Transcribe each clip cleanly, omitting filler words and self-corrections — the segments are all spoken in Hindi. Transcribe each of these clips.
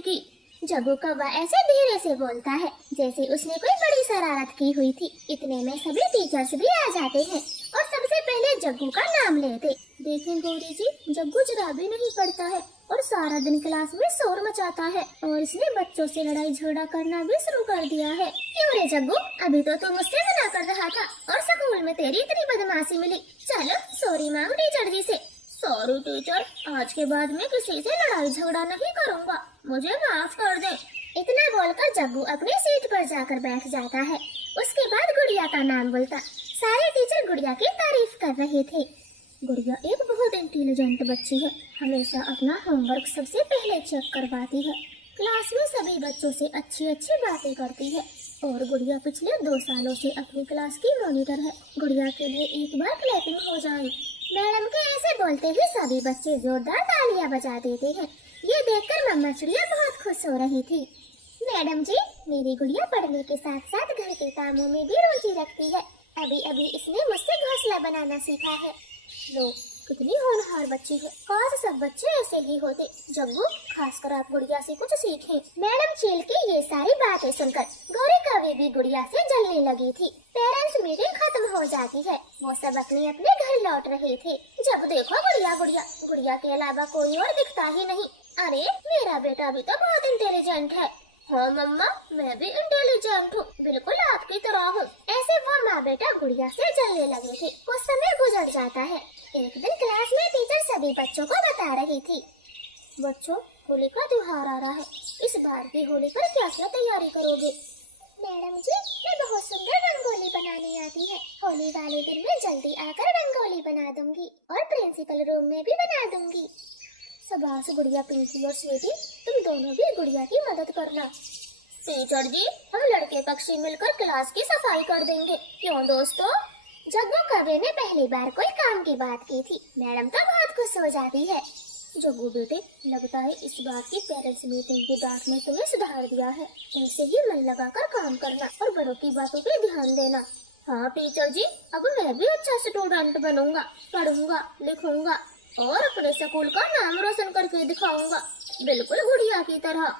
की। जग्गू कौवा ऐसे धीरे से बोलता है जैसे उसने कोई बड़ी शरारत की हुई थी। इतने में सभी टीचर्स भी आ जाते हैं और सबसे पहले जग्गू का नाम लेते। देखें गौरी जी, जग्गू जरा भी नहीं पढ़ता है और सारा दिन क्लास में शोर मचाता है और इसने बच्चों से लड़ाई झगड़ा करना भी शुरू कर दिया है। क्यों रे जग्गू, अभी तो तू मुझसे मना कर रहा था और स्कूल में तेरी इतनी बदमाशी मिली। चलो सॉरी मांग टीचर जी से। सॉरी टीचर, आज के बाद मैं किसी से लड़ाई झगड़ा नहीं करूँगा, मुझे माफ कर दे। इतना बोलकर जग्गू अपनी सीट पर जाकर बैठ जाता है। उसके बाद गुड़िया का नाम बोलता। सारे टीचर गुड़िया की तारीफ कर रहे थे। गुड़िया एक बहुत इंटेलिजेंट बच्ची है, हमेशा अपना होमवर्क सबसे पहले चेक करवाती है, क्लास में सभी बच्चों से अच्छी अच्छी बातें करती है और गुड़िया पिछले 2 सालों से अपनी क्लास की मॉनिटर है। गुड़िया के लिए एक बार क्लैपिंग हो जाए। मैडम के ऐसे बोलते ही सभी बच्चे जोरदार तालियां बजा देते हैं। ये देखकर मम्मा चिड़िया बहुत खुश हो रही थी। मैडम जी, मेरी गुड़िया पढ़ने के साथ साथ घर के कामों में भी रुचि रखती है। अभी अभी इसने मुझसे घोंसला बनाना सीखा है। लो, कितनी होनहार बच्ची है। काश सब बच्चे ऐसे ही होते। जग्गू, खासकर आप गुड़िया से कुछ सीखें। मैडम चील की ये सारी बातें सुनकर गौरी कभी भी गुड़िया से जलने लगी थी। पेरेंट्स मीटिंग खत्म हो जाती है, वो सब अपने अपने घर लौट रहे थे जब देखो गुड़िया गुड़िया गुड़िया के अलावा कोई और दिखता ही नहीं। अरे मेरा बेटा भी तो बहुत इंटेलिजेंट है। हाँ मम्मा, मैं भी इंटेलिजेंट हूँ, बिल्कुल आपकी तरह हूँ। ऐसे वो माँ बेटा गुड़िया से जलने लगे थे। कुछ समय गुजर जाता है। एक दिन क्लास में टीचर सभी बच्चों को बता रही थी, बच्चों होली का त्योहार आ रहा है, इस बार की होली पर क्या क्या तैयारी करोगे? मैडम जी, मैं बहुत सुंदर रंगोली बनाने आती है। होली वाले दिन मैं जल्दी आकर रंगोली बना दूंगी और प्रिंसिपल रूम में भी बना दूंगी। शाबाश गुड़िया, पिंकी और स्वीटी, तुम दोनों भी गुड़िया की मदद करना। टीचर जी, हम लड़के पक्षी मिलकर क्लास की सफाई कर देंगे, क्यों दोस्तों? जग्गू कौवे ने पहली बार कोई काम की बात की थी। मैडम तो बहुत खुश हो जाती है। जग्गू बेटे, लगता है इस बार की पेरेंट्स मीटिंग की डांट में तुम्हें सुधार दिया है। ऐसे ही मन लगाकर काम करना और बड़ों की बातों पे ध्यान देना। हाँ टीचर जी, अब मैं भी अच्छा स्टूडेंट बनूंगा, पढ़ूंगा, लिखूंगा और अपने स्कूल का नाम रोशन करके दिखाऊंगा, बिल्कुल गुड़िया की तरह।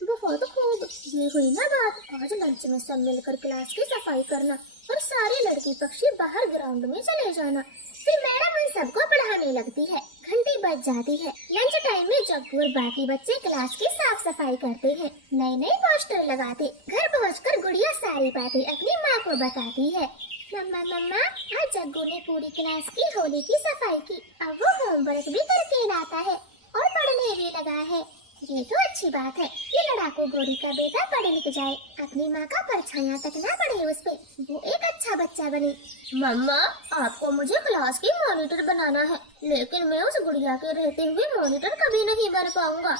बहुत खूब, ये हुई ना बात। आज लंच में सब मिलकर क्लास की सफाई करना और सारे लड़की पक्षी बाहर ग्राउंड में चले जाना। फिर मैडम उन सबको पढ़ाने लगती है। घंटी बज जाती है। लंच टाइम में जग्गू और बाकी बच्चे क्लास की साफ सफाई करते हैं, नए नए पोस्टर लगाते। घर पहुंचकर गुड़िया सारी बातें अपनी माँ को बताती है। मम्मा मम्मा, आज जग्गू ने पूरी क्लास की होली की सफाई की। अब वो होमवर्क भी करके लाता है और पढ़ने भी लगा है। ये तो अच्छी बात है। ये लड़ाकू गौरी का बेटा पढ़े लिख जाए, अपनी माँ का परछाया तक ना पड़े उस पे, वो एक अच्छा बच्चा बने। मम्मा, आपको मुझे क्लास की मॉनिटर बनाना है, लेकिन मैं उस गुड़िया के रहते हुए मॉनिटर कभी नहीं बन पाऊंगा।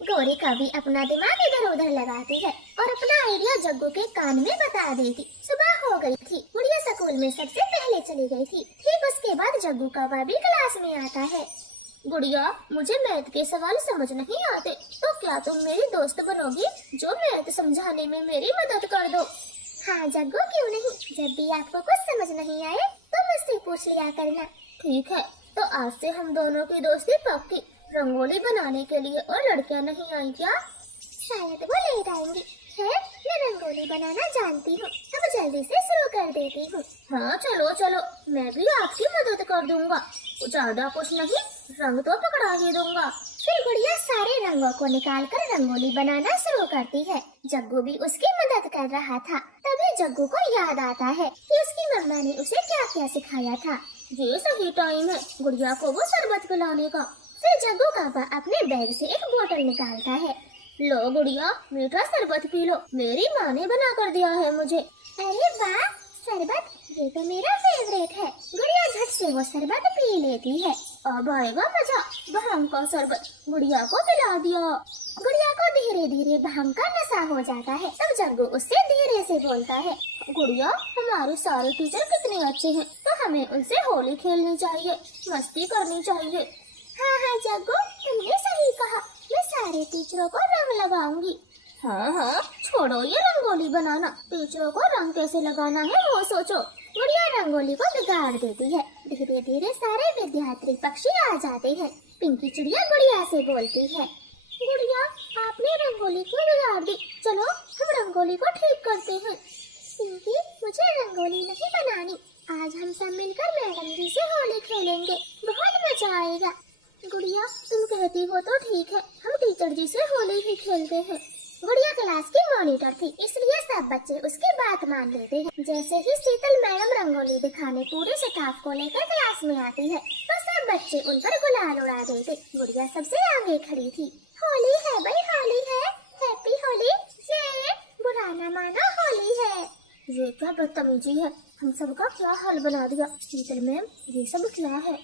गौरी कभी अपना दिमाग इधर उधर लगाती है और अपना आइडिया जग्गू के कान में बता देती। सुबह हो गई थी। गुड़िया स्कूल में सबसे पहले चली गई थी। ठीक उसके बाद जग्गू कौवा भी क्लास में आता है। गुड़िया, मुझे मैथ के सवाल समझ नहीं आते, तो क्या तुम मेरी दोस्त बनोगी जो मैथ समझाने में मेरी मदद कर दो? हाँ जग्गू, क्यों नहीं। जब भी आपको कुछ समझ नहीं आए तो मुझसे पूछ लिया करना। ठीक है, तो आज से हम दोनों की दोस्ती पक्की। रंगोली बनाने के लिए और लड़कियां नहीं आई क्या? शायद वो लेट आएंगी। खैर, मैं रंगोली बनाना जानती हूँ, अब जल्दी से शुरू कर देती हूँ। हाँ चलो चलो, मैं भी आपकी मदद कर दूंगा। ज्यादा कुछ नहीं, रंग तो पकड़ा ही दूंगा। फिर गुड़िया सारे रंगों को निकालकर रंगोली बनाना शुरू करती है। जग्गू भी उसकी मदद कर रहा था। तभी जग्गू को याद आता है कि उसकी मम्मा ने उसे क्या क्या सिखाया था। ये सही टाइम है गुड़िया को वो शरबत पिलाने का। फिर जग्गू कौवा अपने बैग से एक बोतल निकालता है। लो गुड़िया, मीठा शरबत पी लो, मेरी माँ ने बना कर दिया है मुझे। अरे वाह, शरबत, ये तो मेरा फेवरेट है। गुड़िया झट से वो शरबत पी लेती है। अब आएगा मजा। भांग का शरबत गुड़िया को पिला दिया। गुड़िया को धीरे धीरे भांग का नशा हो जाता है। तब जग्गू उससे धीरे से बोलता है, गुड़िया, हमारे सारे टीचर कितने अच्छे हैं, तो हमें उनसे होली खेलनी चाहिए, मस्ती करनी चाहिए। हाँ हाँ जग्गू, तुमने सही कहा, मैं सारे टीचरों को रंग लगाऊंगी। हाँ हाँ, छोड़ो ये रंगोली बनाना, टीचरों को रंग कैसे लगाना है वो सोचो। गुड़िया रंगोली को बिगाड़ देती है। धीरे धीरे सारे विद्यार्थी पक्षी आ जाते हैं। पिंकी चिड़िया गुड़िया से बोलती है, गुड़िया, आप आपने रंगोली क्यों बिगाड़ दी? चलो हम रंगोली को ठीक करते हैं। पिंकी, मुझे रंगोली नहीं बनानी। आज हम सब मिलकर मैडम जी से होली खेलेंगे, बहुत मजा आएगा। गुड़िया, तुम कहती हो तो ठीक है, हम टीचर जी से होली ही खेलते हैं। गुड़िया क्लास की मॉनिटर थी, इसलिए सब बच्चे उसकी बात मान लेते हैं। जैसे ही शीतल मैडम रंगोली दिखाने पूरे स्टाफ को लेकर क्लास में आती है, तो सब बच्चे उन पर गुलाल उड़ा देते। गुड़िया सबसे आगे खड़ी थी। होली है भाई, होली है, हैप्पी होली। ये बुरा ना मानो, होली है। ये क्या बदतमीजी है, हम सबका क्या हाल बना दिया। शीतल मैम, ये सब क्या है?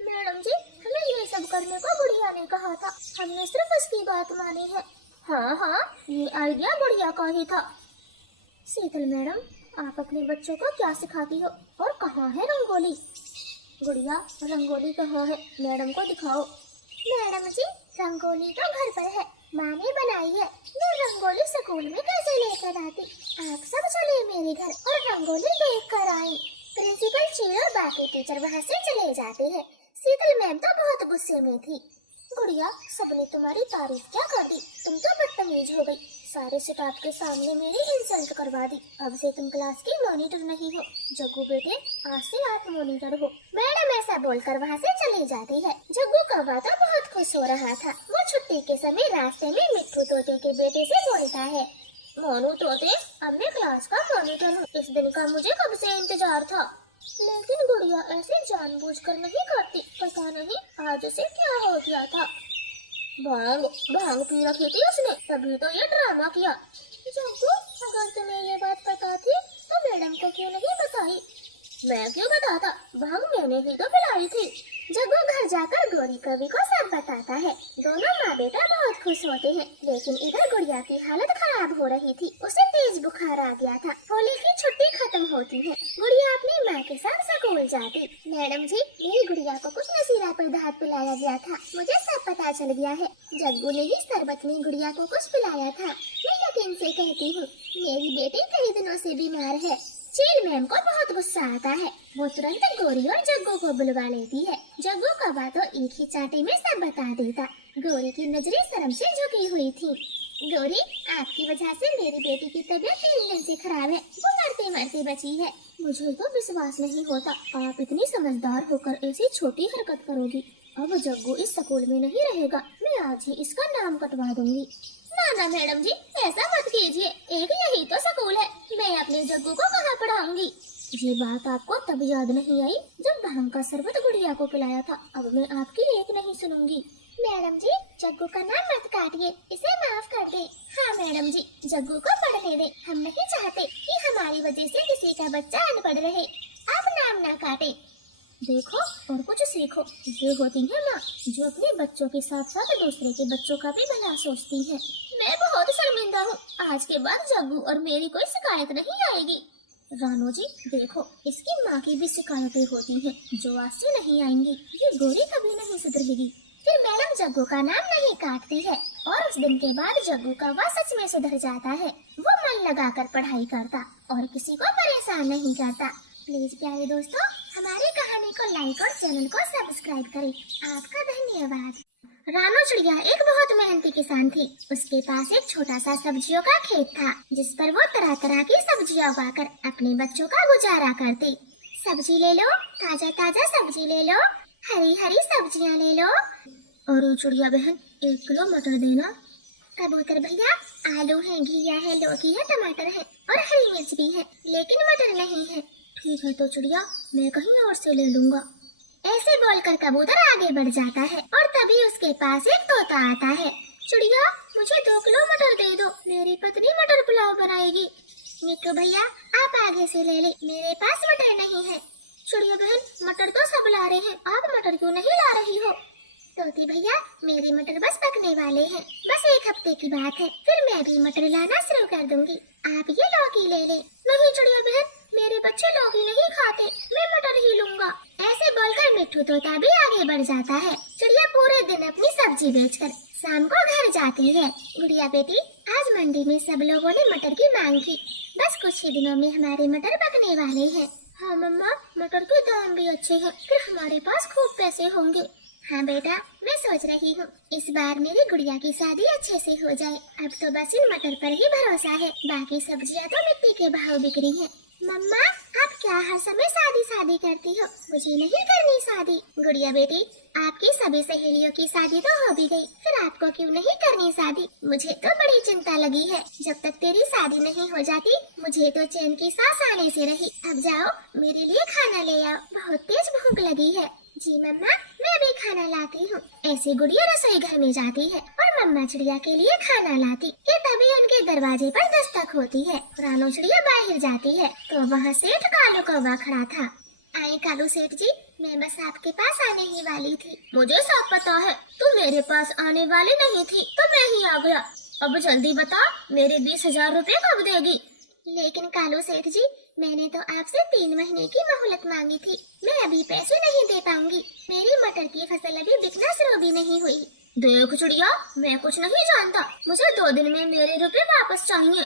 मैडम जी, हमें ये सब करने को गुड़िया ने कहा था, हमने सिर्फ उसकी बात मानी है। हाँ, ये आइडिया गुड़िया का ही था। शीतल मैडम, आप अपने बच्चों को क्या सिखाती हो और कहाँ है रंगोली? गुड़िया, रंगोली कहाँ है, मैडम को दिखाओ। मैडम जी, रंगोली तो घर पर है, माँ ने बनाई है। मैं रंगोली स्कूल में कैसे लेकर आती? आप सब चले मेरे घर और रंगोली देख कर आई। प्रिंसिपल चीड़ और बाकी टीचर वहाँ से चले जाते हैं। शीतल मैम तो बहुत गुस्से में थी। गुड़िया, सबने तुम्हारी तारीफ क्या कर दी, तुम तो बदतमीज हो गई। सारे स्टाफ के सामने मेरी इंसल्ट करवा दी। अब से तुम क्लास की मॉनिटर नहीं हो। जग्गू बेटे, आज से आप मॉनिटर हो। मैडम ऐसा बोलकर वहाँ से चली जाती है। जग्गू कौवा तो बहुत खुश हो रहा था। वो छुट्टी के समय रास्ते में मिट्ठू तोते के बेटे से बोलता है, मोनू तोते, अब मैं क्लास का मॉनिटर हूँ। इस दिन का मुझे कब से इंतजार था। लेकिन गुड़िया ऐसे जानबूझकर नहीं करती, पता नहीं आज उसे क्या हो गया था। भांग पी रखी थी उसने, तभी तो ये ड्रामा किया। जग्गू, अगर तुम्हें ये बात पता थी तो मैडम को क्यों नहीं बताई? मैं क्यों बताता, भांग मैंने ही तो पिलाई थी। जग्गू घर जाकर गौरी कवि को सब बताता है। दोनों माँ बेटा बहुत खुश होते हैं, लेकिन इधर गुड़िया की हालत खराब हो रही थी। उसे तेज बुखार आ गया था। होली की छुट्टी खत्म होती है, गुड़िया अपनी माँ के साथ स्कूल जाती। मैडम जी, मेरी गुड़िया को कुछ नशीला पदार्थ पिलाया गया था, मुझे सब पता चल गया है। जग्गू ने ही शरबत में गुड़िया को कुछ पिलाया था। मैं यकीन से कहती हूँ, मेरी बेटी कई दिनों से बीमार है। चील मैम को बहुत गुस्सा आता है। वो तुरंत गौरी और जग्गू को बुलवा लेती है। जग्गू का बात तो एक ही चाटे में सब बता देता। गौरी की नजरें शर्म से झुकी हुई थी। गौरी, आपकी वजह से मेरी बेटी की तबीयत 3 दिन से खराब है, वो मरते मरते बची है। मुझे तो विश्वास नहीं होता, आप इतनी समझदार होकर ऐसी छोटी हरकत करोगी। अब जग्गू इस स्कूल में नहीं रहेगा, मैं आज ही इसका नाम कटवा दूंगी। ना मैडम जी, ऐसा मत कीजिए, एक यही तो स्कूल है, मैं अपने जग्गू को कहाँ पढ़ाऊंगी। ये बात आपको तब याद नहीं आई जब भांग का शरबत गुड़िया को पिलाया था। अब मैं आपकी एक नहीं सुनूंगी। मैडम जी, जग्गू का नाम मत काटिए, इसे माफ कर दे। हाँ मैडम जी, जग्गू को पढ़ने दे, हम नहीं चाहते कि हमारी वजह से किसी का बच्चा अनपढ़ रहे। आप नाम ना काटे। देखो और कुछ सीखो, ये होती है माँ जो अपने बच्चों के साथ साथ दूसरे के बच्चों का भी भला सोचती है। मैं बहुत शर्मिंदा हूँ, आज के बाद जग्गू और मेरी कोई शिकायत नहीं आएगी। रानो जी, देखो इसकी माँ की भी शिकायतें होती हैं, जो आज से नहीं आएंगी। ये गोरी कभी नहीं सुधरेगी। फिर मैडम जग्गू का नाम नहीं काटती है और उस दिन के बाद जग्गू का वह सच में सुधर जाता है। वो मन लगाकर पढ़ाई करता और किसी को परेशान नहीं करता। प्लीज प्यारे दोस्तों, हमारी कहानी को लाइक और चैनल को सब्सक्राइब करें। आपका धन्यवाद। रानो चिड़िया एक बहुत मेहनती किसान थी। उसके पास एक छोटा सा सब्जियों का खेत था, जिस पर वो तरह तरह की सब्जियां उगाकर अपने बच्चों का गुजारा करती। सब्जी ले लो, ताजा ताजा सब्जी ले लो, हरी हरी सब्जियां ले लो। और चिड़िया बहन, 1 किलो मटर देना। कबूतर भैया, आलू है, घिया है, लौकी है, टमाटर है और हरी मिर्च भी है, लेकिन मटर नहीं है। ठीक है तो चिड़िया, मैं कहीं और से ले लूंगा। ऐसे बोलकर कबूतर आगे बढ़ जाता है और तभी उसके पास एक तोता आता है। चिड़िया, मुझे 2 किलो मटर दे दो, मेरी पत्नी मटर पुलाव बनाएगी। मिट्टू भैया, आप आगे से ले ले, मेरे पास मटर नहीं है। चिड़िया बहन, मटर तो सब ला रहे हैं, आप मटर क्यों नहीं ला रही हो? तोती भैया, मेरे मटर बस पकने वाले हैं, बस 1 हफ्ते की बात है, फिर मैं भी मटर लाना शुरू कर दूंगी। आप ये लौकी ले ले। नहीं चिड़िया बहन, मेरे बच्चे लौकी नहीं खाते, मैं मटर ही लूंगा। ऐसे बोलकर मिट्ठू तोता भी आगे बढ़ जाता है। चिड़िया पूरे दिन अपनी सब्जी बेचकर शाम को घर जाती है। गुड़िया बेटी, आज मंडी में सब लोगों ने मटर की मांग की, बस कुछ ही दिनों में हमारे मटर पकने वाले हैं। हाँ मम्मा, मटर के दाम भी अच्छे हैं, फिर हमारे पास खूब पैसे होंगे। हाँ बेटा, मैं सोच रही हूँ इस बार मेरी गुड़िया की शादी अच्छे से हो जाए। अब तो बस इन मटर पर ही भरोसा है, बाकी सब्जियाँ तो मिट्टी के भाव बिक रही हैं। मम्मा, आप क्या हर समय शादी शादी करती हो? मुझे नहीं करनी शादी। गुड़िया बेटी, आपकी सभी सहेलियों की शादी तो हो भी गई, फिर आपको क्यों नहीं करनी शादी? मुझे तो बड़ी चिंता लगी है। जब तक तेरी शादी नहीं हो जाती मुझे तो चैन की सांस आने से रही। अब जाओ मेरे लिए खाना ले आओ, बहुत तेज भूख लगी है। जी मम्मा, मैं भी खाना लाती हूँ। ऐसे गुड़िया रसोई घर में जाती है और मम्मा चिड़िया के लिए खाना लाती कि तभी उनके दरवाजे पर दस्तक होती है। रानू चिड़िया बाहर जाती है तो वहाँ सेठ कालू कौवा खड़ा था। आए कालू सेठ जी, मैं बस आपके पास आने ही वाली थी। मुझे सब पता है, तुम मेरे पास आने वाली नहीं थी तो मैं ही आ गया। अब जल्दी बता, मेरे 20,000 रुपए कब देगी? लेकिन कालू सेठ जी, मैंने तो आपसे 3 महीने की मोहलत मांगी थी। मैं अभी पैसे नहीं दे पाऊंगी। मेरी मटर की फसल अभी बिकना शुरू भी नहीं हुई। देख चिड़िया, मैं कुछ नहीं जानता, मुझे 2 दिन में मेरे रुपए वापस चाहिए।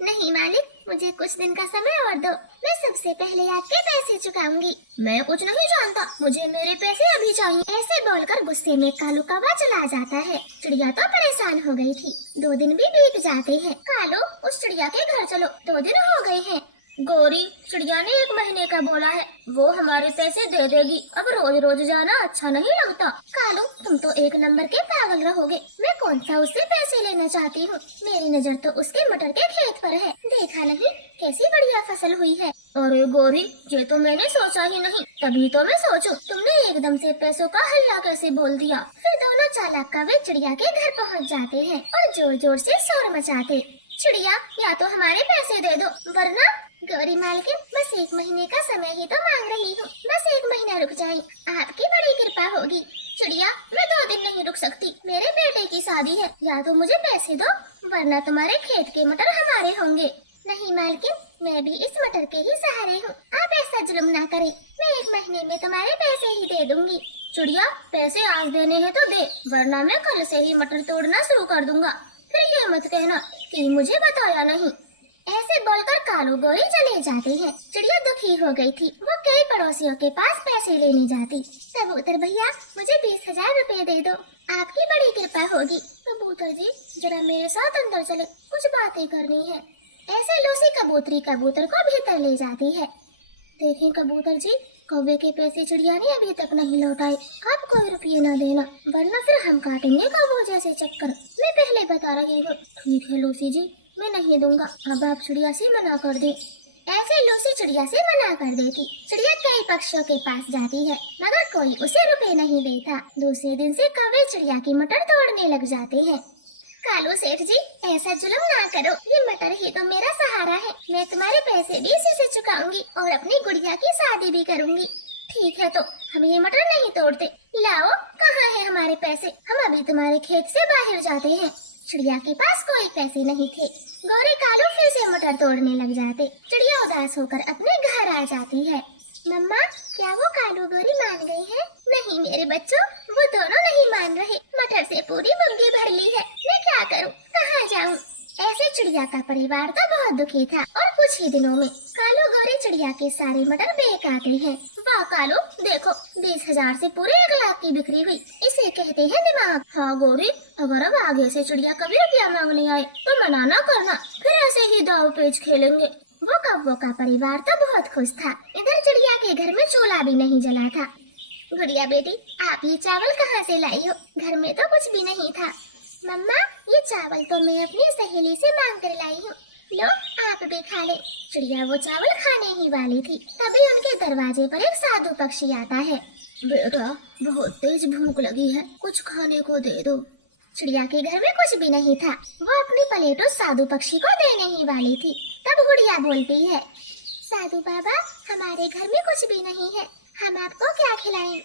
नहीं मालिक, मुझे कुछ दिन का समय और दो, मैं सबसे पहले आपके पैसे चुकाऊंगी। मैं कुछ नहीं जानता, मुझे मेरे पैसे अभी चाहिए। ऐसे बोलकर गुस्से में कालू कौवा चला जाता है। चिड़िया तो परेशान हो गई थी। 2 दिन भी बीत जाते हैं। कालू, उस चिड़िया के घर चलो, 2 दिन हो गए हैं। गौरी, चिड़िया ने 1 महीने का बोला है, वो हमारे पैसे दे देगी। अब रोज रोज जाना अच्छा नहीं लगता। कालू, तुम तो 1 नंबर के पागल रहोगे। मैं कौन सा उससे पैसे लेना चाहती हूँ? मेरी नजर तो उसके मटर के खेत पर है। देखा नहीं कैसी बढ़िया फसल हुई है। अरे गौरी, ये तो मैंने सोचा ही नहीं, तभी तो मैं सोचूं तुमने एकदम से पैसों का हल्ला कैसे बोल दिया। फिर दोनों चालाक कौवे चिड़िया के घर पहुँच जाते हैं और जोर जोर से शोर मचाते। चिड़िया, या तो हमारे पैसे दे दो, वरना। गौरी मालकिन, बस 1 महीने का समय ही तो मांग रही हूँ, बस 1 महीना रुक जाए, आपकी बड़ी कृपा होगी। चिड़िया, मैं 2 दिन नहीं रुक सकती, मेरे बेटे की शादी है। या तो मुझे पैसे दो, वरना तुम्हारे खेत के मटर हमारे होंगे। नहीं मालकिन, मैं भी इस मटर के ही सहारे हूँ, आप ऐसा जुल्म ना करें। मैं 1 महीने में तुम्हारे पैसे ही दे दूंगी। चिड़िया, पैसे आज देने हैं तो दे, वरना मैं कल से ही मटर तोड़ना शुरू कर दूंगा। फिर ये मत कहना कि मुझे बताया नहीं। ऐसे बोलकर कालू गौरी चले जाते हैं। चिड़िया दुखी हो गई थी। वो कई पड़ोसियों के पास पैसे लेने जाती। कबूतर भैया, मुझे 20,000 रुपए दे दो, आपकी बड़ी कृपा होगी। कबूतर जी, जरा मेरे साथ अंदर चले, कुछ बातें करनी है। ऐसे लूसी कबूतरी कबूतर को भीतर ले जाती है। देखें कबूतर जी, कौवे के पैसे चिड़िया ने अभी तक नहीं लौटाए। आप कोई रुपये न देना, वरना फिर हम काटेंगे कौवों जैसे चक्कर। मैं पहले बता रही हूँ। ठीक है लूसी जी, मैं नहीं दूंगा। अब आप चिड़िया से मना कर दें। ऐसे लूसी चिड़िया से मना कर देती। चिड़िया कई पक्षियों के पास जाती है, मगर कोई उसे रुपए नहीं देता। दूसरे दिन से कौवे चिड़िया की मटर तोड़ने लग जाते हैं। कालू सेठ जी, ऐसा जुल्म ना करो, ये मटर ही तो मेरा सहारा है। मैं तुम्हारे पैसे भी इसी से चुकाऊंगी और अपनी गुड़िया की शादी भी करूंगी। ठीक है, तो हम ये मटर नहीं तोड़ते। लाओ, कहाँ है हमारे पैसे? हम अभी तुम्हारे खेत से बाहर जाते हैं। चिड़िया के पास कोई पैसे नहीं थे। गौरी कालू फिर से मटर तोड़ने लग जाते। चिड़िया उदास होकर अपने घर आ जाती है। मम्मा, क्या वो कालू गौरी मान गई है? नहीं मेरे बच्चों, वो दोनों नहीं मान रहे। मटर से पूरी मुंगी भर ली है। मैं क्या करूं, कहाँ जाऊं? ऐसे चिड़िया का परिवार तो बहुत दुखी था और कुछ ही दिनों में कालू गौरी चिड़िया के सारे मटर बेच आते हैं। वाह कालू, देखो 20,000 से पूरे 1 लाख की बिक्री हुई। इसे कहते हैं दिमाग। हाँ गौरी, अगर अब आगे से चिड़िया कभी रुपया मांगने आए तो मना ना करना, फिर ऐसे ही दाव पेच खेलेंगे। वो कौवों का परिवार तो बहुत खुश था। इधर चिड़िया के घर में चूल्हा भी नहीं जला था। गुड़िया बेटी, आप ये चावल कहाँ से लाई हो? घर में तो कुछ भी नहीं था। मम्मा, ये चावल तो मैं अपनी सहेली से मांग कर लाई हूँ, लो आप भी खा ले। चिड़िया वो चावल खाने ही वाली थी, तभी उनके दरवाजे पर एक साधु पक्षी आता है। बेटा, बहुत तेज भूख लगी है, कुछ खाने को दे दो। चिड़िया के घर में कुछ भी नहीं था। वो अपनी प्लेट उस साधु पक्षी को देने ही वाली थी, तब गुड़िया बोलती है, साधु बाबा, हमारे घर में कुछ भी नहीं है, हम आपको क्या खिलाएं?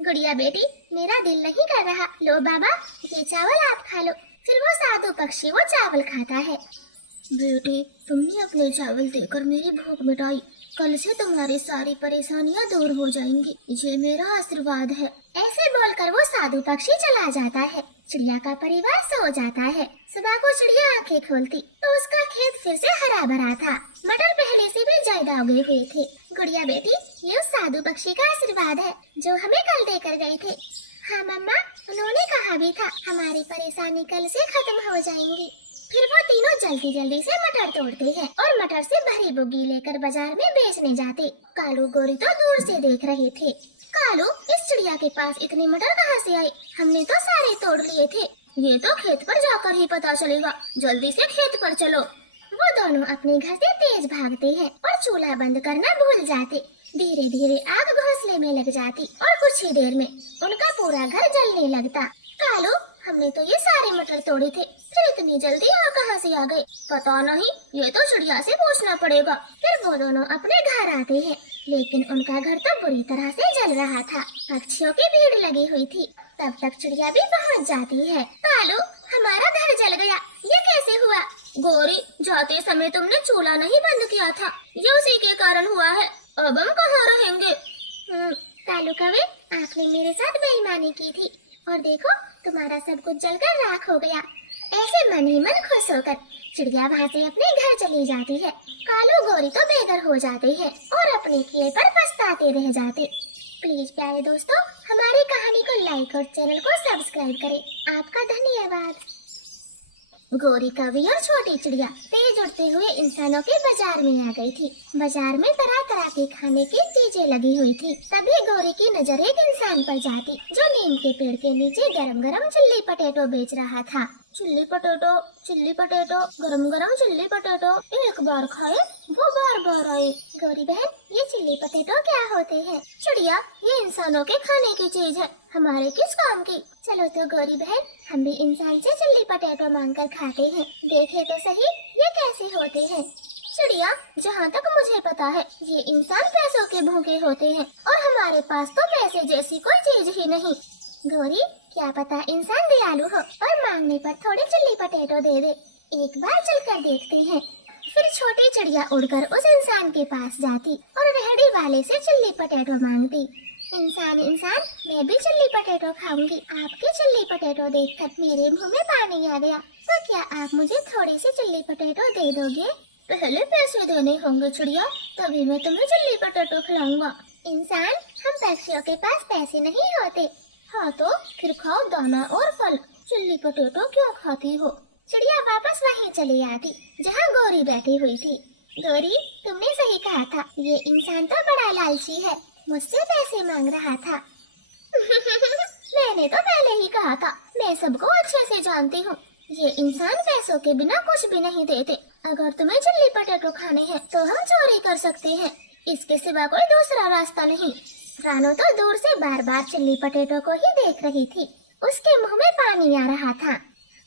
गुड़िया बेटी, मेरा दिल नहीं कर रहा, लो बाबा ये चावल आप खा लो। फिर वो साधु पक्षी वो चावल खाता है। बेटी, तुमने अपने चावल देकर मेरी भूख मिटाई। कल से तुम्हारी सारी परेशानियां दूर हो जाएंगी, ये मेरा आशीर्वाद है। ऐसे बोलकर वो साधु पक्षी चला जाता है। चिड़िया का परिवार सो जाता है। सुबह को चिड़िया आंखें खोलती तो उसका खेत फिर से हरा भरा था। मटर पहले से भी ज्यादा उगे हुए थे। गुड़िया बेटी, ये उस साधु पक्षी का आशीर्वाद है जो हमें कल देकर गए थे। हाँ मम्मा, उन्होंने कहा भी था हमारी परेशानी कल से खत्म हो जाएंगी। फिर वो तीनों जल्दी जल्दी से मटर तोड़ते हैं और मटर से भरी बोगी लेकर बाजार में बेचने जाते। कालू गोरी तो दूर से देख रहे थे। कालू, इस चिड़िया के पास इतने मटर कहाँ से आए? हमने तो सारे तोड़ लिए थे। ये तो खेत पर जाकर ही पता चलेगा। जल्दी से खेत पर चलो। वो दोनों अपने घर से तेज भागते हैं और चूल्हा बंद करना भूल जाते। धीरे धीरे आग घोंसले में लग जाती और कुछ ही देर में उनका पूरा घर जलने लगता। कालू, हमने तो ये सारे मटर तोड़े थे, फिर इतनी जल्दी आग कहाँ से आ गए? पता नहीं, ये तो चिड़िया से पूछना पड़ेगा। फिर वो दोनों अपने घर आते हैं, लेकिन उनका घर तो बुरी तरह से जल रहा था। पक्षियों की भीड़ लगी हुई थी। तब तक चिड़िया भी पहुंच जाती है। कालू, हमारा घर जल गया, ये कैसे हुआ? गोरी, जाते समय तुमने चूल्हा नहीं बंद किया था, ये उसी के कारण हुआ है। अब हम कहाँ रहेंगे? कालू कौवे, आपने मेरे साथ बेईमानी की थी और देखो तुम्हारा सब कुछ जलकर राख हो गया। ऐसे मन ही मन खुश होकर चिड़िया वहाँ से अपने घर चली जाती है। कालू गोरी तो बेघर हो जाते हैं और अपने किए पर पछताते रह जाते। प्लीज प्यारे दोस्तों, हमारी कहानी को लाइक और चैनल को सब्सक्राइब करें। आपका धन्यवाद। गोरी कौवी और छोटी चिड़िया तेज उड़ते हुए इंसानों के बाजार में आ गई थी। बाजार में तरह तरह के खाने की चीजें लगी हुई थी। तभी गोरी की नजर एक इंसान पर जाती जो नीम के पेड़ के नीचे गरम गरम चिल्ली पटेटो बेच रहा था। चिल्ली पटेटो, गरम गरम चिल्ली पटेटो, एक बार खाए वो बार बार आए। गौरी बहन, ये चिल्ली पटेटो क्या होते हैं? चिड़िया, ये इंसानों के खाने की चीज है, हमारे किस काम की? चलो तो गौरी बहन, हम भी इंसान से चिल्ली पटेटो मांग कर खाते हैं, देखे तो सही ये कैसे होते हैं। चिड़िया, जहाँ तक मुझे पता है ये इंसान पैसों के भूखे होते हैं और हमारे पास तो पैसे जैसी कोई चीज ही नहीं। गौरी, क्या पता इंसान दयालु हो और मांगने पर थोड़े चिल्ली पटेटो दे दे। एक बार चलकर देखते हैं। फिर छोटी चिड़िया उड़कर उस इंसान के पास जाती और रेहड़ी वाले से चिल्ली पटेटो मांगती। इंसान, मैं भी चिल्ली पटेटो खाऊंगी। आपके चिल्ली पटेटो देखकर मेरे मुंह में पानी आ गया। तो क्या आप मुझे थोड़े से चिल्ली पटेटो दे दोगे? पहले पैसे देने होंगे चिड़िया, तभी मैं तुम्हें चिल्ली पटेटो खिलाऊंगा। इंसान, हम पक्षियों के पास पैसे नहीं होते। हाँ तो फिर खाओ दाना और फल, चिल्ली पटेटो क्यों खाती हो? चिड़िया वापस वहीं चली आती जहाँ गोरी बैठी हुई थी। गोरी, तुमने सही कहा था, ये इंसान तो बड़ा लालची है, मुझसे पैसे मांग रहा था। मैंने तो पहले ही कहा था, मैं सबको अच्छे से जानती हूँ, ये इंसान पैसों के बिना कुछ भी नहीं देते। अगर तुम्हें चिल्ली पटेटो खाने हैं तो हम चोरी कर सकते हैं, इसके सिवा कोई दूसरा रास्ता नहीं। रानो तो दूर से बार बार चिल्ली पटेटो को ही देख रही थी, उसके मुंह में पानी आ रहा था।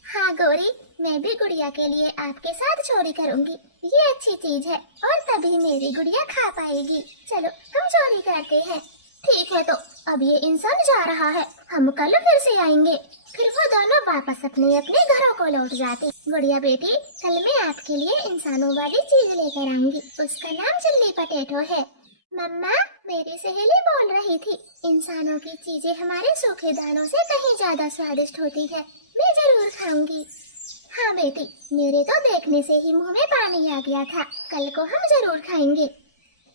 हाँ गौरी, मैं भी गुड़िया के लिए आपके साथ चोरी करूंगी, ये अच्छी चीज है और तभी मेरी गुड़िया खा पाएगी। चलो हम चोरी करते हैं। ठीक है, तो अब ये इंसान जा रहा है, हम कल फिर से आएंगे। फिर वो दोनों वापस अपने अपने घरों को लौट जाती। गुड़िया बेटी, कल मैं आपके लिए इंसानों वाली चीज लेकर आऊंगी, उसका नाम चिल्ली पटेटो है। मम्मा, मेरी सहेली बोल रही थी, इंसानों की चीजें हमारे सूखे दानों से कहीं ज्यादा स्वादिष्ट होती है, मैं जरूर खाऊंगी। हाँ बेटी, मेरे तो देखने से ही मुंह में पानी आ गया था, कल को हम जरूर खाएंगे।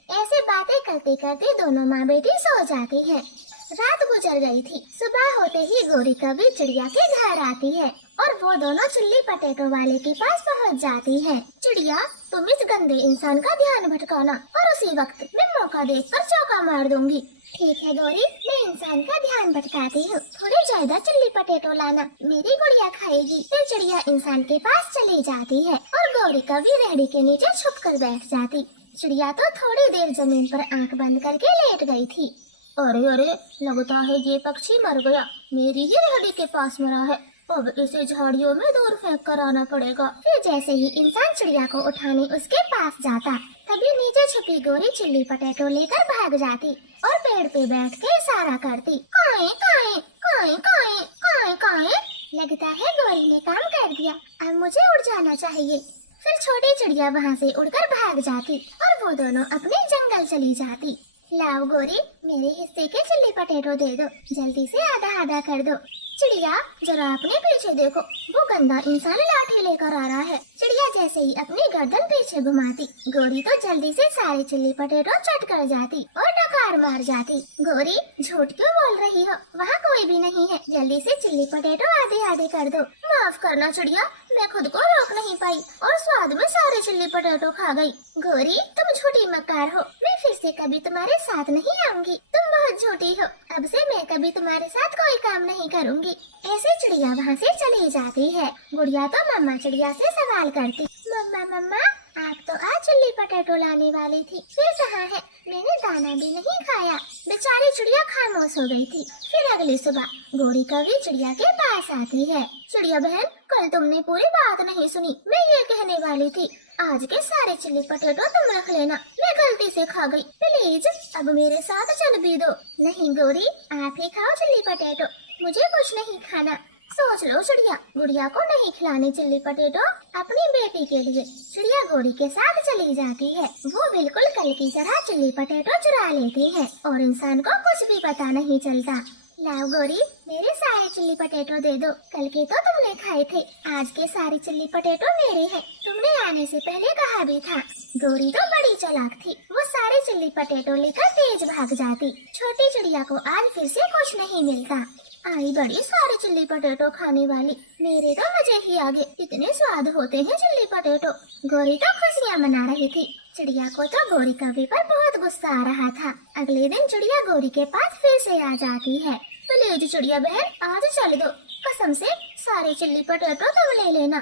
ऐसे बातें करते करते दोनों माँ बेटी सो जाती हैं। रात गुजर गई थी। सुबह होते ही गोरी कौवी चिड़िया के घर आती है और वो दोनों चिल्ली पटेटो वाले के पास पहुंच जाती है। चिड़िया, तुम इस गंदे इंसान का ध्यान भटकाना और उसी वक्त मैं मौका देखकर चौका मार दूंगी। ठीक है गौरी, मैं इंसान का ध्यान भटकाती हूँ, थोड़े ज्यादा चिल्ली पटेटो लाना, मेरी गुड़िया खाएगी। फिर चिड़िया इंसान के पास चली जाती है और गौरी कौवी रेहड़ी के नीचे छुप कर बैठ जाती। चिड़िया तो थोड़ी देर जमीन पर आंख बंद करके लेट गई थी। अरे अरे, लगता है ये पक्षी मर गया, मेरी ही रेहड़ी के पास मरा है, अब इसे झाड़ियों में दूर फेंक कर आना पड़ेगा। फिर जैसे ही इंसान चिड़िया को उठाने उसके पास जाता, तभी नीचे छुपी गोरी चिल्ली पटेटो लेकर भाग जाती और पेड़ पे बैठ के इशारा करती, काए काए काए काए काए काए। लगता है गोरी ने काम कर दिया, अब मुझे उड़ जाना चाहिए। फिर छोटी चिड़िया वहाँ से उड़कर भाग जाती और वो दोनों अपने जंगल चली जाती। लाओ गोरी, मेरे हिस्से के चिल्ली पटेटो दे दो, जल्दी से आधा आधा कर दो। चिड़िया, जरा अपने पीछे देखो, वो गंदा इंसान लाठी लेकर आ रहा है। चिड़िया जैसे ही अपनी गर्दन पीछे घुमाती, गोरी तो जल्दी से सारे चिल्ली पटेटो चट कर जाती और डकार मार मार जाती। गौरी झूठ क्यों बोल रही हो, वहाँ कोई भी नहीं है, जल्दी से चिल्ली पोटैटो आधे आधे कर दो। माफ करना चिड़िया, मैं खुद को रोक नहीं पाई और स्वाद में सारे चिल्ली पोटैटो खा गई। गौरी तुम झूठी मक्कार हो, मैं फिर से कभी तुम्हारे साथ नहीं आऊंगी, तुम बहुत झूठी हो, अब से मैं कभी तुम्हारे साथ कोई काम नहीं करूंगी। ऐसे चिड़िया वहाँ से चली जाती है। गुड़िया तो मम्मा चिड़िया से सवाल करती, मम्मा मम्मा आप तो आज चिल्ली पोटैटो लाने वाली थी, फिर कहाँ है? मैंने दाना भी नहीं खाया। बेचारी चिड़िया खामोश हो गई थी। फिर अगली सुबह गौरी कभी चिड़िया के पास आती है। चिड़िया बहन, कल तुमने पूरी बात नहीं सुनी, मैं ये कहने वाली थी आज के सारे चिल्ली पोटैटो तुम रख लेना, मैं गलती से खा गई, प्लीज अब मेरे साथ चल भी दो। नहीं गौरी, आप ही खाओ चिल्ली पोटैटो, मुझे कुछ नहीं खाना। सोच लो चिड़िया, गुड़िया को नहीं खिलाने चिल्ली पोटैटो अपनी बेटी के लिए। चिड़िया गौरी के साथ चली जाती है। वो बिल्कुल कल की तरह चिल्ली पोटैटो चुरा लेती है और इंसान को कुछ भी पता नहीं चलता। लाओ गौरी, मेरे सारे चिल्ली पोटैटो दे दो, कल के तो तुमने खाए थे, आज के सारे चिल्ली पोटैटो मेरे हैं, तुमने आने से पहले कहा भी था। गौरी तो बड़ी चालाक थी, वो सारे चिल्ली पोटैटो लेकर तेज भाग जाती। छोटी चिड़िया को आज फिर से कुछ नहीं मिलता। आई बड़ी सारे चिल्ली पोटैटो खाने वाली, मेरे तो मजे ही आगे, इतने स्वाद होते हैं चिल्ली पोटैटो। गौरी तो खुशियाँ मना रही थी। चिड़िया को तो गौरी कभी पर बहुत गुस्सा आ रहा था। अगले दिन चिड़िया गौरी के पास फिर से आ जाती है। प्लीज चिड़िया बहन, आज चल दो, कसम से सारे चिल्ली पोटैटो तुम ले लेना।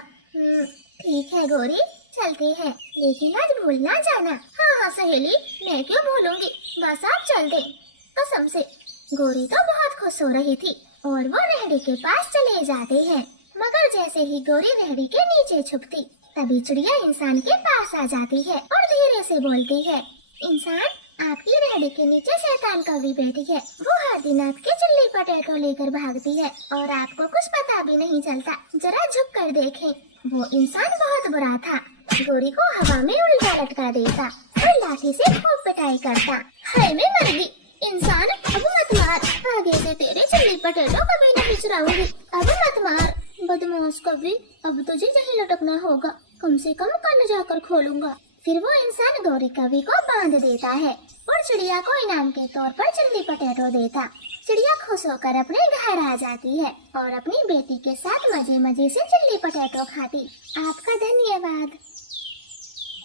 ठीक है गौरी, चलते हैं, लेकिन आज भूल ना जाना। हाँ हाँ सहेली, मैं क्यों भूलूंगी, बस आप चल दे, कसम से। गौरी तो बहुत खुश हो रही थी और वो रेहड़ी के पास चले जाते हैं। मगर जैसे ही गौरी रेहड़ी के नीचे छुपती, तभी चिड़िया इंसान के पास आ जाती है और धीरे से बोलती है, इंसान, आपकी रेहड़ी के नीचे शैतान कौवी बैठी है, वो हर दिन आपके चिल्ली पोटैटो लेकर भागती है और आपको कुछ पता भी नहीं चलता, जरा झुक कर देखें। वो इंसान बहुत बुरा था, गौरी को हवा में उल्टा लटका देता और लाठी से खूब पिटाई करता। हाय मैं मर गई, इंसान अब मत मार, आगे से तेरे चिल्ली पोटैटो कभी नहीं चुराऊंगी, अब मत मार। बदमाश कभी, अब तुझे यहीं लटकना होगा, कम से कम कल जाकर खोलूंगा। फिर वो इंसान गौरी कवि को बांध देता है और चिड़िया को इनाम के तौर पर चिल्ली पोटैटो देता। चिड़िया खुश होकर अपने घर आ जाती है और अपनी बेटी के साथ मजे मजे से चिल्ली पोटैटो खाती। आपका धन्यवाद।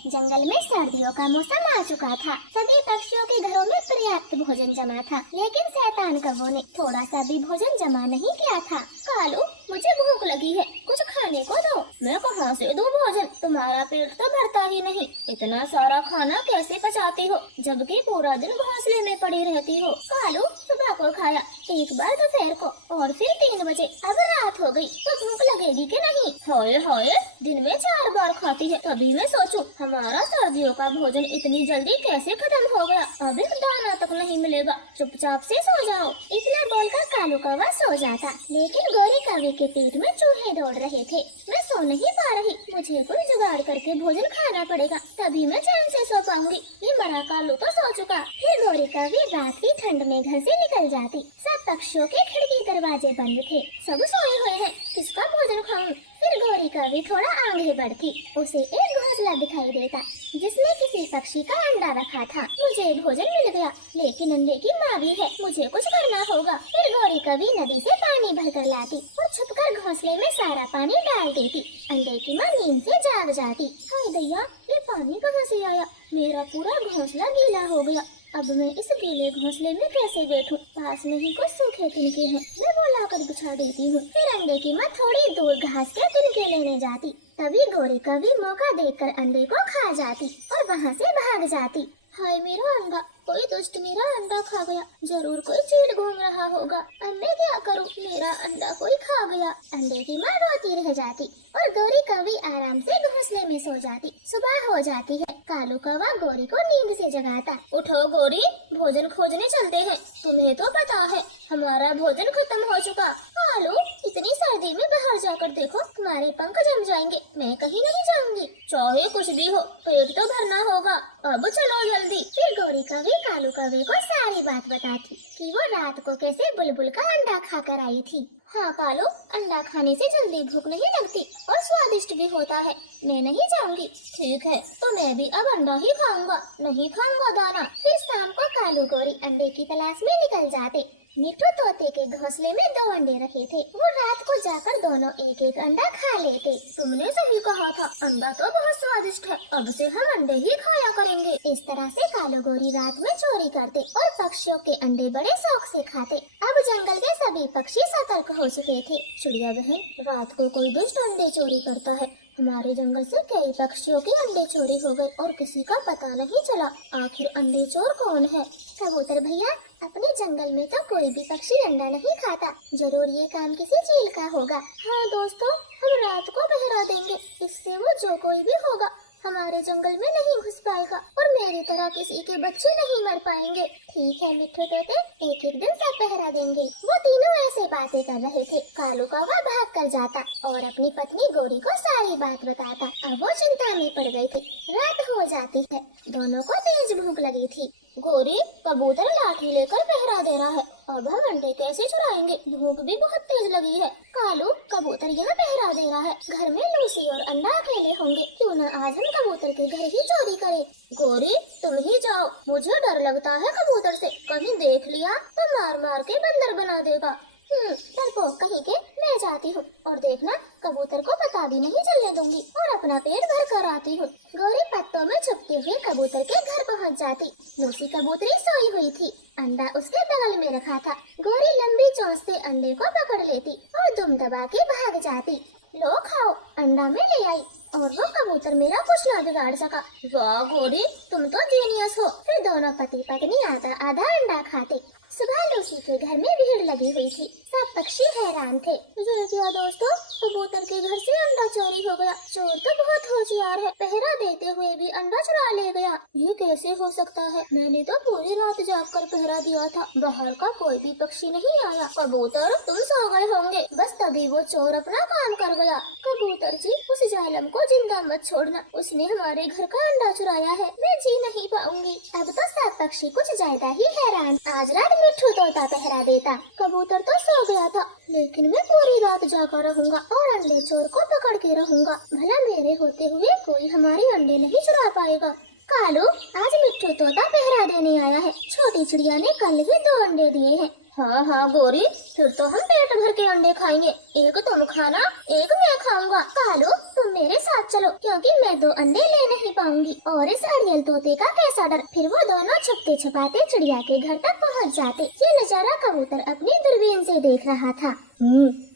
जंगल में सर्दियों का मौसम आ चुका था। सभी पक्षियों के घरों में पर्याप्त भोजन जमा था, लेकिन शैतान कौवों ने थोड़ा सा भी भोजन जमा नहीं किया था। कालू, मुझे भूख लगी है, कुछ खाने को दो। मैं कहाँ से दूं भोजन, तुम्हारा पेट तो भरता ही नहीं, इतना सारा खाना कैसे पचाती हो, जबकि पूरा दिन घोंसले में पड़ी रहती हो। कालू, सुबह को खाया, एक बार दोपहर को और फिर 3 बजे, अब रात हो गई तो भूख लगेगी कि नहीं? हाय हाय, दिन में 4 बार खाती है, तभी मैं सोचूं हमारा सर्दियों का भोजन इतनी जल्दी कैसे खत्म हो गया, अब एक दाना तक नहीं मिलेगा, चुपचाप से सो जाओ। इतना बोलकर कालू कौवा सो जाता, लेकिन गौरी कौवे के पेट में चूहे दौड़ रहे थे। मैं सो नहीं पा रही, मुझे कोई जुगाड़ करके भोजन खाना पड़ेगा, तभी मैं चैन से सो पाऊंगी। ये मरा कालू तो सो चुका। फिर गौरी कौवी रात की ठंड में घर से निकल जाती। सब पक्षियों के खिड़की दरवाजे बंद थे, सब सोए हुए हैं, किसका भोजन खाऊं? फिर गौरी कौवी थोड़ा आगे बढ़ती, उसे एक घोंसला दिखाई देता जिसमें किसी पक्षी का अंडा रखा था। मुझे भोजन मिल गया, लेकिन अंडे की माँ भी है, मुझे कुछ करना होगा। फिर गौरी कौवी नदी से पानी भरकर लाती और छुपकर घोंसले में सारा पानी डाल देती। अंडे की माँ नींद से जाग जाती। हाय दैया, ये पानी कहाँ से आया, मेरा पूरा घोंसला गीला हो गया, अब मैं इस गीले घोंसले में कैसे बैठूं? पास में ही कुछ सूखे तिनके हैं, मैं वो लाकर बिछा देती हूँ। फिर अंडे की माँ थोड़ी दूर घास के तिनके लेने जाती, तभी गौरी कौवी मौका देखकर अंडे को खा जाती और वहाँ से भाग जाती। हाय मेरा अंडा, कोई दुष्ट मेरा अंडा खा गया, जरूर कोई चीड़ घूम रहा होगा, अब मैं क्या करूं, मेरा अंडा कोई खा गया। अंडे की माँ रोती रह जाती और गौरी कौवी आराम से घोंसले में सो जाती। सुबह हो जाती है, कालू कौवा गौरी को नींद से जगाता। उठो गौरी, भोजन खोजने चलते हैं, तुम्हें तो पता है हमारा भोजन खत्म हो चुका। कालू, इतनी सर्दी में बाहर जाकर देखो, तुम्हारे पंख जम जाएंगे, मैं कहीं नहीं जाऊंगी। चाहे कुछ भी हो, पेट तो भरना होगा, अब चलो जल्दी। फिर गौरी कौवी कालू कौवे को सारी बात बताती कि वो रात को कैसे बुलबुल का अंडा खाकर आई थी। हाँ कालू, अंडा खाने से जल्दी भूख नहीं लगती और स्वादिष्ट भी होता है, मैं नहीं जाऊंगी। ठीक है, तो मैं भी अब अंडा ही खाऊंगा, नहीं खाऊंगा दाना। फिर शाम को कालू गौरी अंडे की तलाश में निकल जाते। मिट्ठू तोते के घोंसले में 2 अंडे रखे थे। वो रात को जाकर दोनों एक एक अंडा खा लेते। तुमने सही कहा था, अंडा तो बहुत स्वादिष्ट है, अब से हम अंडे ही खाया करेंगे। इस तरह से कालू गौरी रात में चोरी करते और पक्षियों के अंडे बड़े शौक से खाते। अब जंगल के सभी पक्षी सतर्क हो चुके थे। चिड़िया बहन, रात को कोई दुष्ट अंडे चोरी करता है। हमारे जंगल से कई पक्षियों के अंडे चोरी हो गए और किसी का पता नहीं चला। आखिर अंडे चोर कौन है? कबूतर भैया, अपने जंगल में तो कोई भी पक्षी अंडा नहीं खाता। जरूर ये काम किसी चील का होगा। हाँ दोस्तों, हम रात को पहरा देंगे, इससे वो जो कोई भी होगा हमारे जंगल में नहीं घुस पाएगा और मेरी तरह किसी के बच्चे नहीं मर पाएंगे। ठीक है मिट्ठू तोते, एक एक दिन सब पहरा देंगे। वो तीनों ऐसे बातें कर रहे थे। कालू कौवा भाग कर जाता और अपनी पत्नी गौरी को सारी बात बताता। अब वो चिंता में पड़ गई थी। रात हो जाती है, दोनों को तेज भूख लगी थी। गौरी, कबूतर लाठी लेकर पहरा दे रहा है, अब हम अंडे कैसे चुराएंगे? भूख भी बहुत तेज लगी है। कालू, कबूतर यहाँ पहरा दे रहा है, घर में लूसी और अंडा अकेले होंगे, क्यों न आज हम कबूतर के घर ही चोरी करें। गौरी, तुम ही जाओ, मुझे डर लगता है कबूतर से, कहीं देख लिया तो मार मार के बंदर बना देगा। डरपोक कहीं के, मैं जाती हूँ और देखना कबूतर को पता भी नहीं चलने दूंगी और अपना पेट भर कर आती हूँ। गौरी पत्तों में छुपते हुए कबूतर के घर पहुँच जाती। लूसी कबूतरी सोई हुई थी, अंडा उसके बगल में रखा था। गौरी लंबी चोंच से अंडे को पकड़ लेती और दुम दबा के भाग जाती। लो खाओ, अंडा में ले आई और वो कबूतर मेरा कुछ ना बिगाड़ सका। वाह गौरी, तुम तो जीनियस हो। फिर दोनों पति पत्नी आधा आधा अंडा खाते। सुबह लूसी के घर में भीड़ लगी हुई थी, सब पक्षी हैरान थे। ये क्या दोस्तों, कबूतर के घर से अंडा चोरी हो गया। चोर तो बहुत होशियार है, पहरा देते हुए भी अंडा चुरा ले गया। ये कैसे हो सकता है? मैंने तो पूरी रात जागकर पहरा दिया था, बाहर का कोई भी पक्षी नहीं आया। कबूतर, तुम सो गए होंगे, बस तभी वो चोर अपना काम कर गया। कबूतर जी, उस जालम को जिंदा मत छोड़ना, उसने हमारे घर का अंडा चुराया है, मैं जी नहीं पाऊंगी। अब तो सब पक्षी कुछ ज्यादा ही हैरान। आज रात मिट्ठू तोता पहरा देता। कबूतर तो सो गया था, लेकिन मैं पूरी रात जागा रहूंगा और अंडे चोर को पकड़ के रहूंगा। भला मेरे होते हुए कोई हमारे अंडे नहीं चुरा पाएगा। कालू, आज मिट्ठू तोता पहरा देने आया है। छोटी चिड़िया ने कल ही 2 अंडे दिए हैं। हाँ हाँ गौरी, फिर तो हम पेट भर के अंडे खाएंगे। एक तुम खाना, एक मैं खाऊंगा। कालू, तुम मेरे साथ चलो, क्योंकि मैं 2 अंडे ले नहीं पाऊंगी। और इस अड़ियल तोते का कैसा डर। फिर वो दोनों छुपते छुपाते चिड़िया के घर तक पहुंच जाते। ये नजारा कबूतर अपनी दूरबीन से देख रहा था।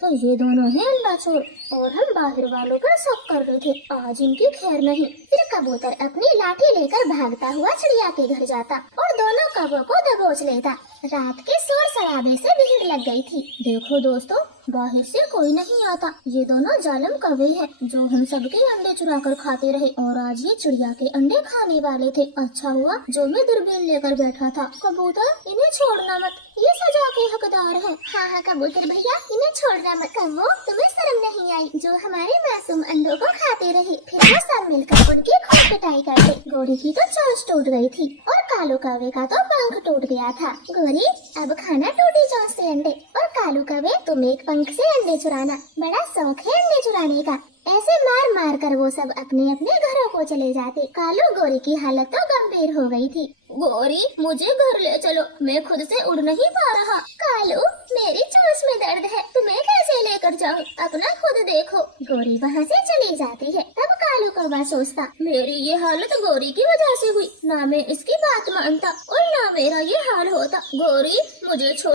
तो ये दोनों हैं अंडा चोर और हम बाहर वालों पर शक कर रहे थे। आज इनकी खैर नहीं। फिर कबूतर अपनी लाठी लेकर भागता हुआ चिड़िया के घर जाता और दोनों कौवों को दबोच लेता। रात के शोर शराबे से भीड़ लग गई थी। देखो दोस्तों, बाहर से कोई नहीं आता। ये दोनों जालिम कौवे हैं जो हम सबके अंडे चुरा कर खाते रहे और आज ये चिड़िया के अंडे खाने वाले थे। अच्छा हुआ जो मैं दूरबीन लेकर बैठा था। कबूतर, इन्हें छोड़ना मत, ये सजा के हकदार हैं। हाँ हाँ कबूतर भैया, इन्हें छोड़ना मत। कौवों, तुम्हें शर्म नहीं आई जो हमारे मासूम अंडों को खाते रहे। फिर वो सब मिलकर उनकी खूब पिटाई करते। गौरी की तो चोंच टूट गई थी और कालू कौवे का तो पंख टूट गया था। गौरी, अब खाना टूटी चोंच से अंडे, और कालू कौवे तुम एक पंख से अंडे चुराना। बड़ा शौक है अंडे चुराने का। ऐसे मार मार कर वो सब अपने अपने घरों को चले जाते। कालू गौरी की हालत तो गंभीर हो गई थी। गौरी, मुझे घर ले चलो, मैं खुद से उड़ नहीं पा रहा। कालू, मेरी चोंच में दर्द है, तुम्हें कैसे लेकर जाऊं, अपना खुद देखो। गौरी वहाँ से चली जाती है। तब कालू कौवा सोचता, मेरी ये हालत गौरी की वजह से हुई, ना मैं इसकी बात मानता और ना मेरा ये हाल होता। गौरी, मुझे छोड़